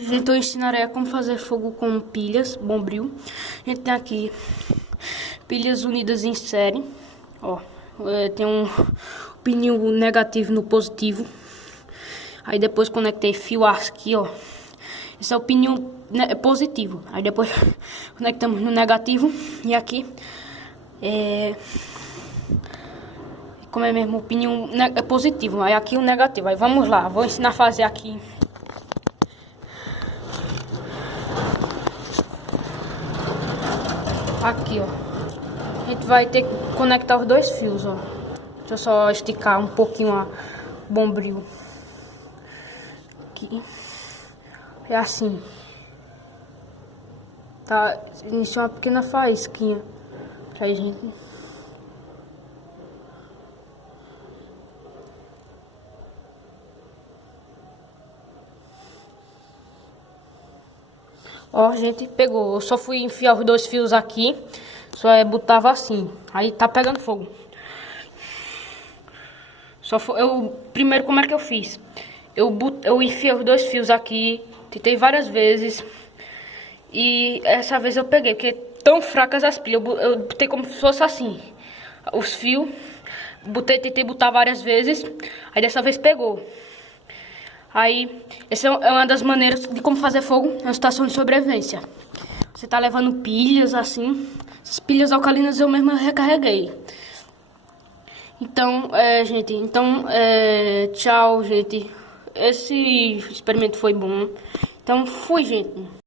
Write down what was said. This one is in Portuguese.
Gente, eu ensinarei a como fazer fogo com pilhas, bombril. A gente tem aqui pilhas unidas em série. Ó, tem um pininho negativo no positivo. Aí depois conectei fio aqui, ó. Esse é o pininho positivo. Aí depois conectamos no negativo. E aqui como é mesmo, o pininho positivo. Aí aqui o negativo. Aí vamos lá, vou ensinar a fazer aqui. Aqui, ó. A gente vai ter que conectar os dois fios, ó. Deixa eu só esticar um pouquinho a bombril. Aqui. É assim. Tá? Iniciou uma pequena faísquinha pra gente. Ó, gente, pegou. Eu só fui enfiar os dois fios aqui. Só botava assim. Aí tá pegando fogo. Primeiro, como é que eu fiz? Eu enfiei os dois fios aqui. Tentei várias vezes. E essa vez eu peguei, porque tão fracas as pilhas. Eu botei como se fosse assim. Os fios. Tentei botar várias vezes. Aí dessa vez pegou. Aí, essa é uma das maneiras de como fazer fogo na situação de sobrevivência. Você tá levando pilhas assim. Essas pilhas alcalinas eu mesmo recarreguei. Então, gente, tchau, gente. Esse experimento foi bom. Então, fui, gente.